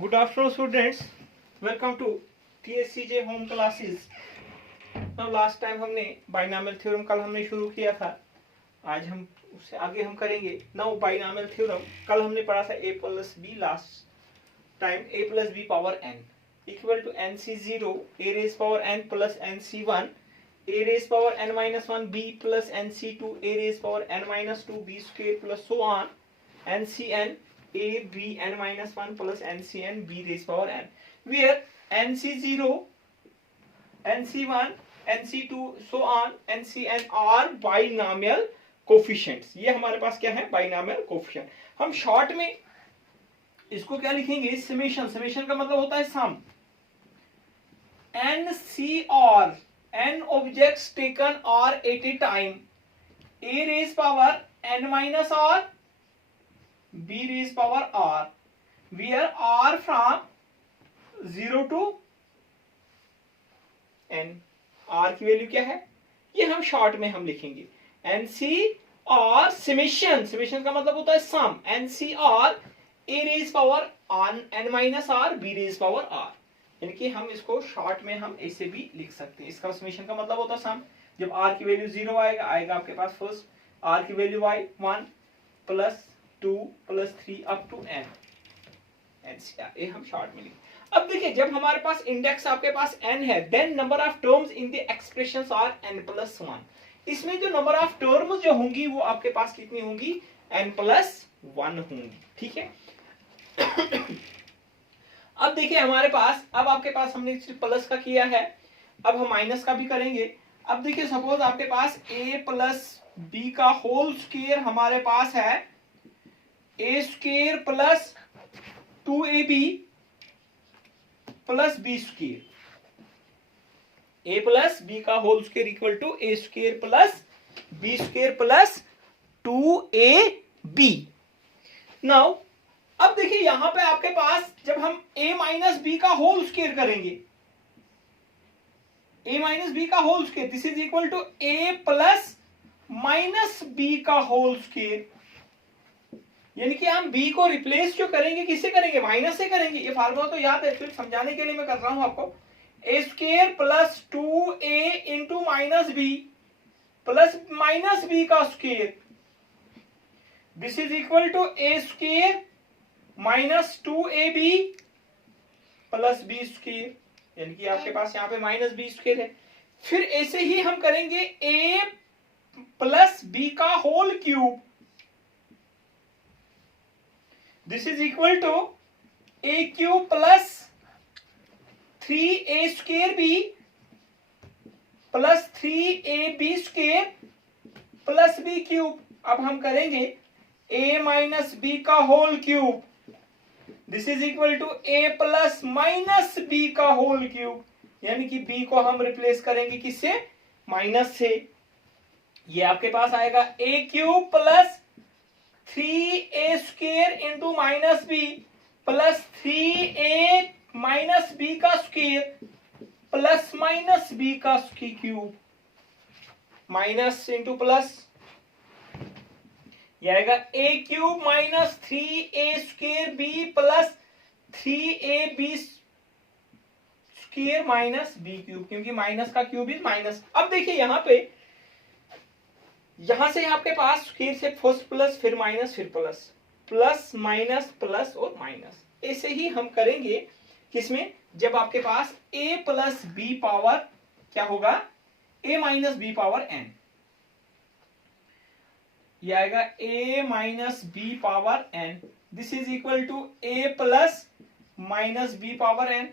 Good afternoon, students. Welcome to TSCJ home classes. Now last time हमने binomial theorem कल हमने शुरू किया था. आज हम उससे आगे हम करेंगे. Now बाइनॉमियल थ्योरम कल हमने पढ़ा था a plus b last time a plus b power n equal to nc0 a raised power n plus nc1 a raised power n minus 1 b plus nc2 a raised power n minus 2 b square plus so on ncn a b n minus 1 plus ncn b raised power n, where nc0 nc1 nc2 so on ncn are binomial coefficients. ये हमारे पास क्या है? Binomial coefficient. हम short में इसको क्या लिखेंगे? समेशन. समेशन का मतलब होता है sum. n c r n objects taken r at a time a raised power n minus r b raised power r, where r from 0 to n. r की वैल्यू क्या है? ये हम शॉर्ट में हम लिखेंगे nc और समेशन. समेशन का मतलब होता है सम. nc और a raised power n minus r b raised power r, यानी कि हम इसको शॉर्ट में हम ऐसे भी लिख सकते हैं. इसका समेशन का मतलब होता है सम. जब r की वैल्यू 0 आएगा आपके पास फर्स्ट r की value 1 plus 2 plus 3 up to n. ये हम शॉर्ट में लिखें. अब देखिए, जब हमारे पास इंडेक्स आपके पास n है, then number of terms in the expressions are n plus 1. इसमें जो नंबर ऑफ टर्म्स जो होंगी वो आपके पास कितनी होंगी? n प्लस 1 होंगी. ठीक है. अब देखिए हमारे पास, अब आपके पास हमने सिर्फ प्लस का किया है, अब हम माइनस का भी करेंगे. अब देखिए सपोज आपके पास a प्लस b का होल स्क्वायर हमारे पास है a square plus 2ab plus b square. a plus b का whole square equal to a square plus b square plus 2ab. Now अब देखिए यहां पे आपके पास जब हम a माइनस b का होल स्क्वायर करेंगे, a माइनस b का whole square, this is equal to a plus minus b का होल स्क्वायर. यानी कि हम b को रिप्लेस जो करेंगे किससे करेंगे? माइनस से करेंगे. ये फार्मूला तो याद है, सिर्फ समझाने के लिए मैं कर रहा हूं आपको. a square plus 2a into minus b plus minus b का square, this is equal to a square minus 2ab plus b square. यानी कि आपके पास यहाँ पे माइनस b स्क्वायर है. फिर ऐसे ही हम करेंगे a प्लस b का whole cube, this is equal to a cube plus 3a square b plus 3ab square plus b cube. अब हम करेंगे a माइनस b का whole cube, this is equal to a plus minus b का whole cube. यानी कि b को हम replace करेंगे किससे? माइनस से. ये आपके पास आएगा a cube plus 3a square into minus b plus 3a minus b का स्क्वायर प्लस माइनस b का क्यूब. माइनस इंटू प्लस, ये आएगा a cube minus 3a square b plus 3ab square minus b cube, क्योंकि minus का cube is minus. अब देखिए यहां पे, यहां से आपके पास स्क्वायर से फर्स्ट प्लस फिर माइनस फिर प्लस, प्लस माइनस प्लस और माइनस. ऐसे ही हम करेंगे किसमें? जब आपके पास a प्लस बी पावर क्या होगा? a minus b power n. यह आएगा a minus b power n, this is equal to a plus minus b power n.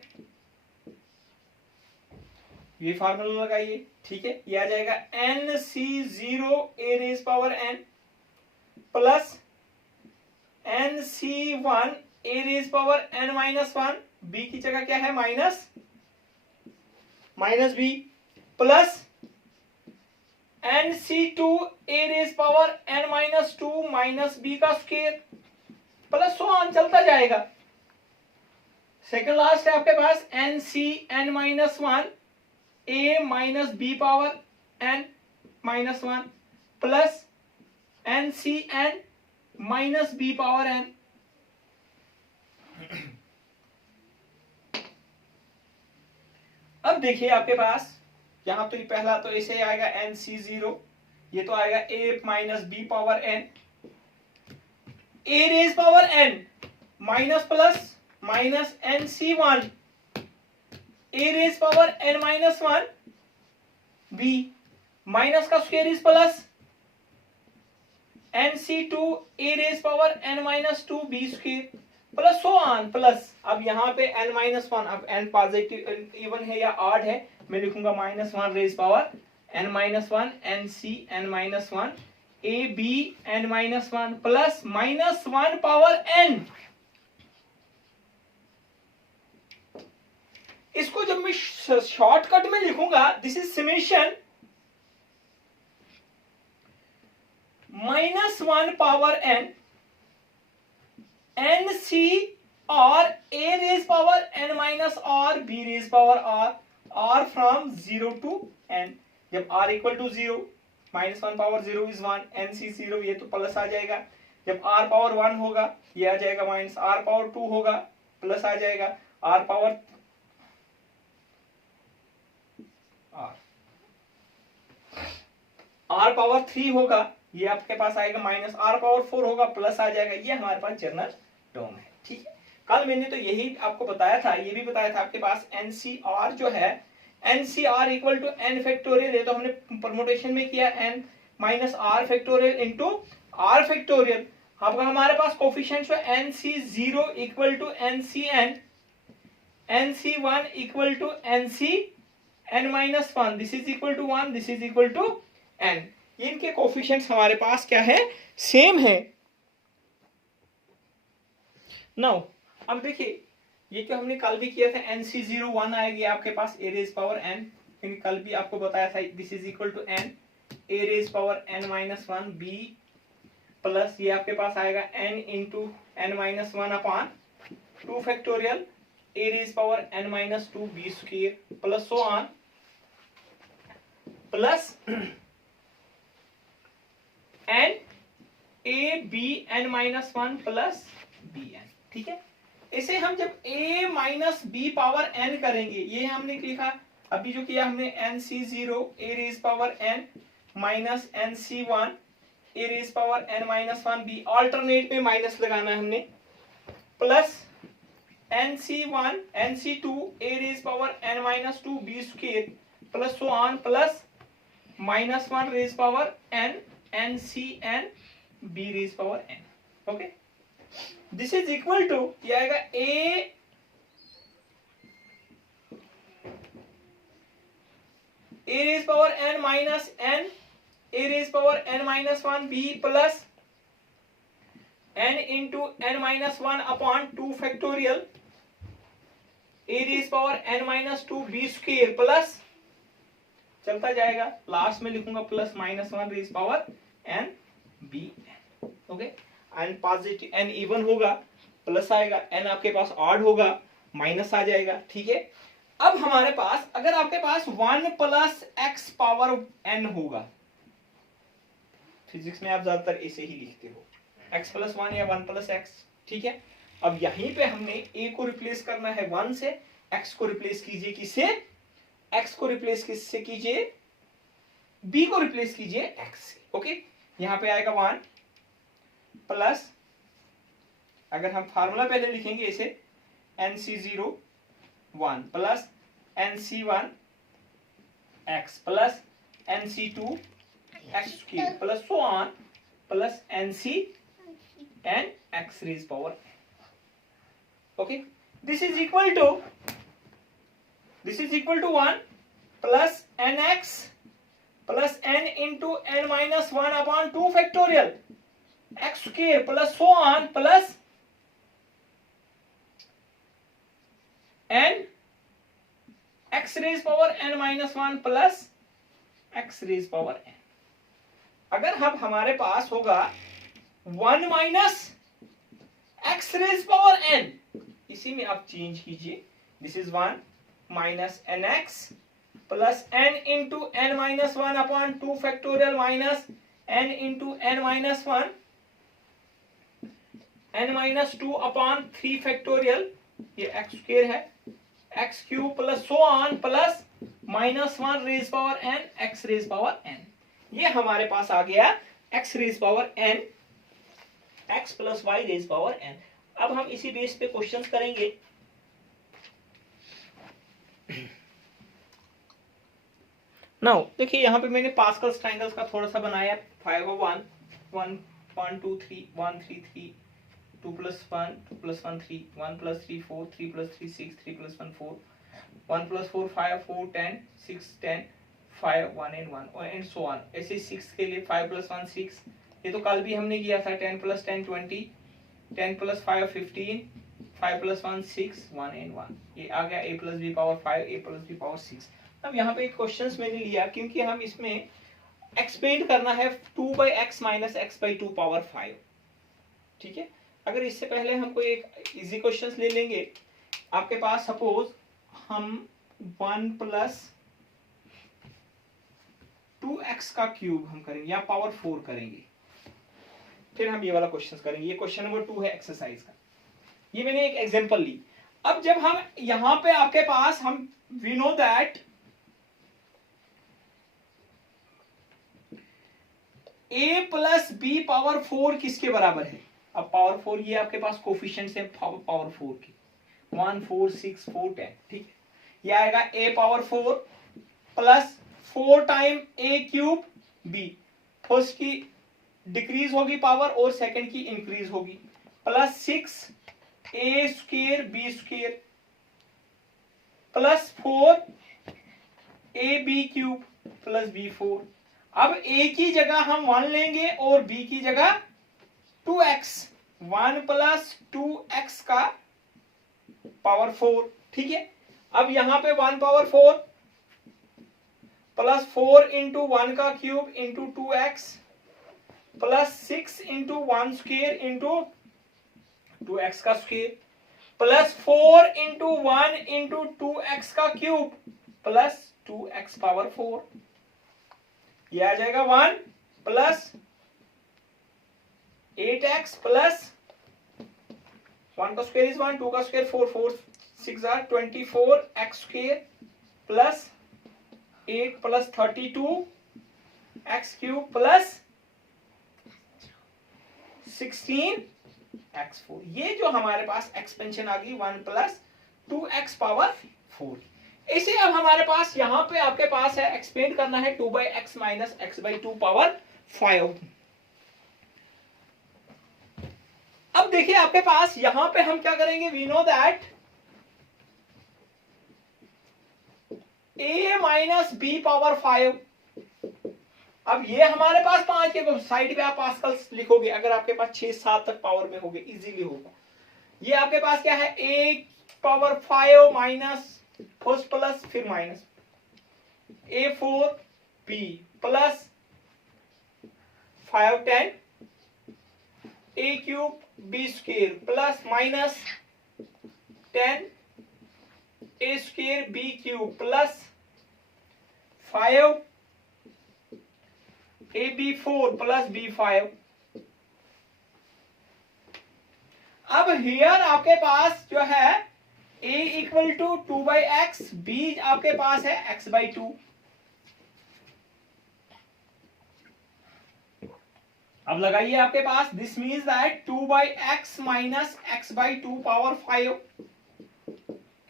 ये फार्मूला लगाइए. ठीक है. यह आ जाएगा nc0 a raise power n plus nc1 a raise power n minus 1, b की जगह क्या है? Minus minus b plus nc2 a raise power n minus 2 minus b का स्क्वायर प्लस सो ऑन चलता जाएगा. सेकंड लास्ट है आपके पास ncn minus 1 a minus b power n minus 1 plus ncn minus b power n. अब देखिए आपके पास यहाँ तो ये पहला तो ऐसे आएगा NC0, ये तो आएगा a minus b power n, a raise power n minus plus minus NC1 a raise power n minus 1 b minus का square is plus NC2 a raise power n minus 2 b square plus so on plus, अब यहाँ पे n minus 1, अब n positive even है या odd है, मैं लिखूंगा minus 1 raise power n minus 1 NC n minus 1 a b n minus 1 plus minus 1 power n। इसको जब मैं शॉर्टकट में लिखूंगा, this is summation minus 1 power n NC और a raise power n minus r b raise power r from 0 to n, जब r equal to 0, minus 1 power 0 is 1, NC 0, ये तो plus आ जाएगा, जब r पावर 1 होगा ये आ जाएगा माइनस, r पावर 2 होगा प्लस आ जाएगा, r पावर r पावर 3 होगा ये आपके पास आएगा माइनस, r पावर 4 होगा प्लस आ जाएगा, ये हमारे पास जनरल टर्म है। ठीक है, कल मैंने तो यही आपको बताया था, ये भी बताया था आपके पास NCR जो है, NCR equal to n factorial, ये तो हमने परमुटेशन में किया n minus r factorial into r factorial. अब हमारे पास कोफिशिएंट्स है NC0 equal to NCn, NC1 equal to NCn minus 1, this is equal to 1, this is equal to n। इनके कोफिशिएंट्स हमारे पास क्या है, सेम है। नाउ अब देखिए, ये जो हमने कल भी किया था NC01 आएगी आपके पास a रेज पावर n, कल भी आपको बताया था, this is equal to n a raise power n minus 1 b plus ये आपके पास आएगा n into n minus 1 upon 2 factorial a raise power n minus 2 b square plus so on plus n a b n minus 1 plus b n। ठीक है, इसे हम जब a minus b power n करेंगे, ये हमने लिखा अभी जो किया हमने NC0 a raise power n minus NC1 a raise power n minus 1 b, alternate में माइनस लगाना है हमने, plus NC1 NC2 a raise power n minus 2 b square plus so on plus minus 1 raise power n NCn b raise power n। Okay, this is equal to, ये आएगा a raise power n minus n a raise power n minus 1 b plus n into n minus 1 upon 2 factorial a raise power n minus 2 b square plus चलता जाएगा, last में लिखूंगा plus minus 1 raise power n b। Okay, n positive n even होगा plus आएगा, n आपके पास odd होगा minus आ जाएगा। ठीक है, अब हमारे पास अगर आपके पास 1 प्लस x पावर n होगा, फिजिक्स में आप ज्यादातर ऐसे ही लिखते हो x प्लस 1 या 1 प्लस x। ठीक है, अब यहीं पे हमने a को रिप्लेस करना है 1 से, x को रिप्लेस कीजिए किससे, x को रिप्लेस किससे कीजिए, b को रिप्लेस कीजिए x से। ओके, यहाँ पे आएगा 1 प्लस, अगर हम फार्मूला पहले लिखेंगे इसे, NC0 1 plus NC1 x plus NC2 x square plus so on plus NCn x raise power. Okay, this is equal to 1 plus nx plus n into n minus 1 upon 2 factorial x square plus so on plus n x raise power n minus 1 plus x raise power n। अगर हम हमारे पास होगा 1 minus x raise power n, इसी में आप change कीजिए, this is 1 minus nx plus n into n minus 1 upon 2 factorial minus n into n minus 1 n minus 2 upon 3 factorial, ये x स्क्वायर है, x cube plus so on plus -1 raise power n x raise power n। ये हमारे पास आ गया x raise power n x plus y raise power n। अब हम इसी बेस पे क्वेश्चंस करेंगे। नाउ देखिए यहाँ पे मैंने पास्कल्स ट्रायंगल्स का थोड़ा सा बनाया। 5 और 1 1 1 2 3 1 3 3 2 plus 1 2 plus 1 3 1 plus 3 4 3 plus 3 6 3 plus 1 4 1 plus 4 5 4 10 6 10 5 1 and 1 and so on। ऐसे 6 के लिए 5 plus 1 6, ये तो कल भी हमने किया था। 10 plus 10 20 10 plus 5 15 5 plus 1 6 1 and 1। ये आ गया a plus b power 5 a plus b power 6। अब यहाँ पे एक क्वेश्चंस मैंने लिया क्योंकि हम इसमें एक्सपेंड करना है 2/x माइनस x/2 पावर 5। ठीक है, अगर इससे पहले हम कोई एक इजी क्वेश्चंस ले लेंगे। आपके पास सपोज हम 1 प्लस 2x का क्यूब हम करेंगे या पावर 4 करेंगे, फिर हम ये वाला क्वेश्चंस करेंगे। ये क्वेश्चन नंबर 2 है एक्सरसाइज का। ये मैंने एक एग्जांपल ली। अब जब हम यहां पे आपके पास हम we know that a plus b power 4 किसके बराबर है। अब पावर 4 ये आपके पास कोफिशिएंट्स है पावर 4 के 1 4 6 4 10। ठीक है, ये आएगा a power 4 plus 4 time a cube b। First की डिक्रीज होगी पावर और सेकंड की इंक्रीज होगी, plus 6 a square b square plus 4 a b cube plus b 4। अब a की जगह हम 1 लेंगे और b की जगह 2x। 1 प्लस 2x का पावर 4। ठीक है, अब यहां पे 1 पावर 4 प्लस 4 इंटू 1 का cube into 2x plus 6 into 1 square into 2x का square plus 4 into 1 into 2x का क्यूब प्लस 2x पावर 4। ये आ जाएगा 1 प्लस 8x प्लस 1 का स्क्वायर इज 1 2 का square 4 4 6 are 24 x square plus 8 plus 32 x cube plus 16 x 4। ये जो हमारे पास expansion आ गई 1 प्लस 2x पावर 4। इसे अब हमारे पास यहां पे आपके पास है एक्सपेंड करना है 2/x माइनस x/2 पावर 5। अब देखिए आपके पास यहां पे हम क्या करेंगे, we know that a minus b power 5। अब ये हमारे पास 5 के साइड पे आप पास्कल्स लिखोगे। अगर आपके पास 6 7 तक पावर में होगे इजीली होगा। ये आपके पास क्या है a power 5 minus first plus फिर minus a4 b plus 5 10 a cube b square plus minus 10 a square b cube plus 5 ab4 plus b5। अब हियर आपके पास जो है a equal to 2/x, b आपके पास है x/2। अब लगाइए आपके पास this means that 2/x minus x/2 power 5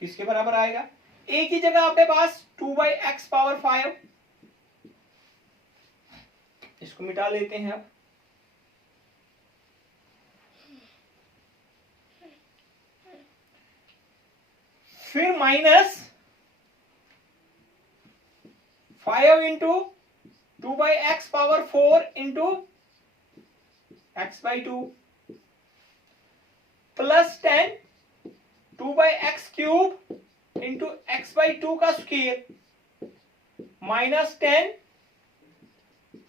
किसके बराबर आएगा। a की जगह आपके पास 2/x पावर 5, इसको मिटा लेते हैं। अब फिर minus 5 into 2/x power 4 into x/2 plus 10 2/x cube into x/2 का square minus 10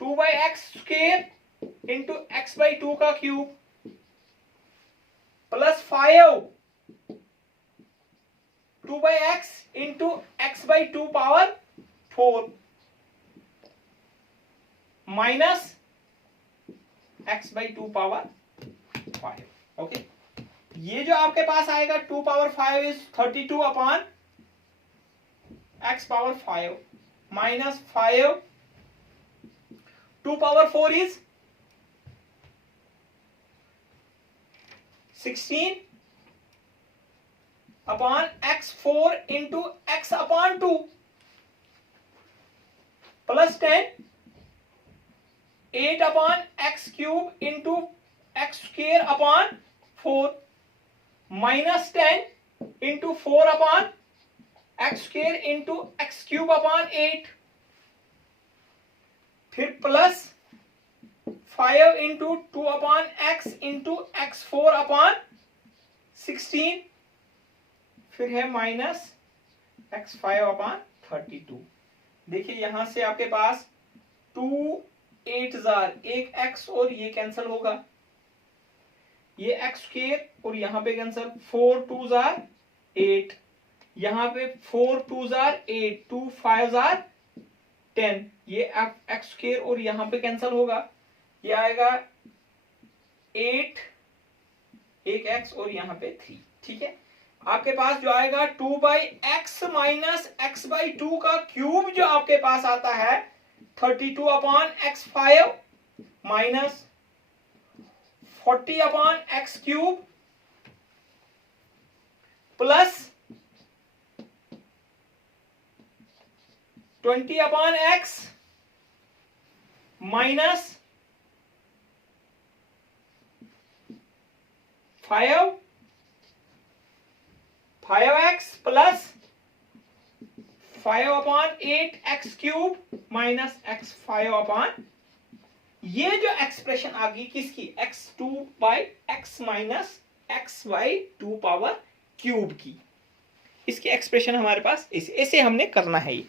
2/x square into x/2 का cube plus 5 2/x into x/2 power 4 minus x/2 power 5। Okay, ये जो आपके पास आएगा 2 power 5 is 32 upon x power 5 minus 5 2 power 4 is 16 upon x4 into x upon 2 plus 10 8 upon x cube into x square upon 4 minus 10 into 4 upon x square into x cube upon 8 फिर plus 5 into 2 upon x into x4 upon 16 फिर है minus x5 upon 32। देखिए यहां से आपके पास 2 8 jar एक x और ये कैंसिल होगा, ये x स्क्वायर और यहां पे कैंसिल 4 2 जार 8, यहां पे 4 2 जार 8 2 5 जार 10, ये x स्क्वायर और यहां पे कैंसिल होगा, ये आएगा 8 एक x और यहां पे 3। ठीक है, आपके पास जो आएगा 2/x माइनस x/2 का क्यूब जो आपके पास आता है 32 upon x5 minus 40 upon x cube plus 20 upon x minus 5x plus 5 upon 8 x cube minus x5 upon, ये जो एक्सप्रेशन आ गई किसकी x2/x minus x/2 power cube की, इसकी एक्सप्रेशन हमारे पास ऐसे हमने करना है। ये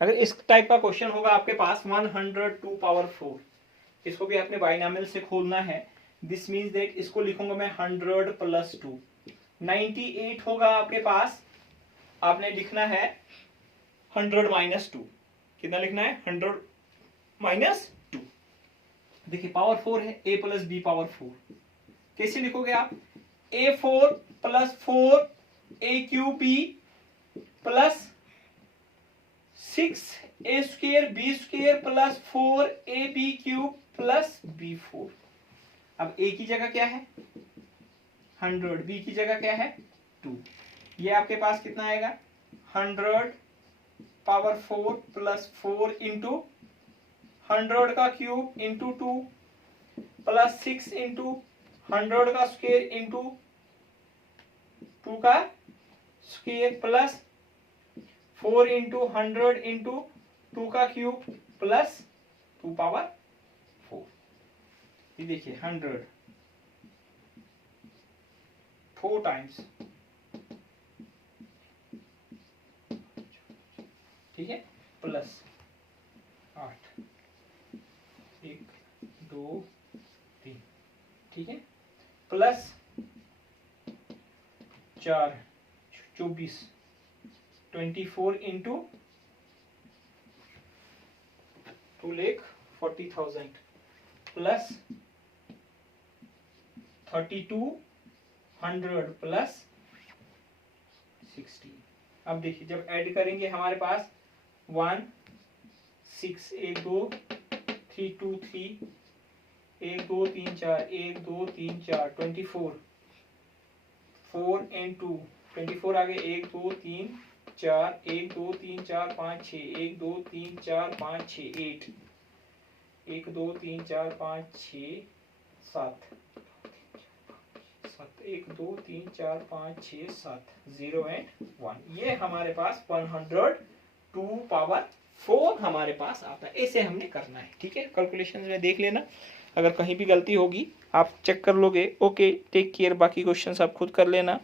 अगर इस टाइप का क्वेश्चन होगा आपके पास 102 पावर 4, इसको भी आपने बाइनॉमियल से खोलना है। दिस मीन्स दैट इसको लिखूंगा मैं 100 प्लस 2 98 होगा आपके पास, आपने लिखना है 100 माइनस 2, कितना लिखना है 100 माइनस 2। देखिए पावर 4 है, a प्लस बी पावर 4, कैसे लिखोगे आप a4 plus 4 a cube b plus 6 a square b square plus 4 a b cube plus b4। अब a की जगह क्या है 100, b की जगह क्या है 2, ये आपके पास कितना आएगा 100 पावर 4 प्लस 4 इंटू 100 का क्यूब इंटू 2 प्लस 6 इंटू 100 का स्क्वायर इंटू 2 का स्क्वायर प्लस 4 इंटू 100 इंटू 2 का क्यूब प्लस 2 पावर 4। ये देखिए 100 4 टाइम्स, ठीक है, प्लस 8 1 2 3, ठीक है, प्लस 4 24 24 इंटू 2,40,000 प्लस 3200 प्लस 16। अब देखिए जब ऐड करेंगे हमारे पास 1 6 1 2 3 2 3 1 2 3 4 1 2 3 4 24 4 and 2 24 आ गए 1 2 3 4 1 2 3 4 5 6 1 2 3 4 5 6 8 1 2 3 4 5 6 7 1 2 3 4 5 6 7 0 and 1, ये हमारे पास 102 पावर 4 हमारे पास आता है। ऐसे हमने करना है, ठीक है। कैलकुलेशन में देख लेना, अगर कहीं भी गलती होगी आप चेक कर लोगे। ओके, टेक केयर, बाकी क्वेश्चंस आप खुद कर लेना।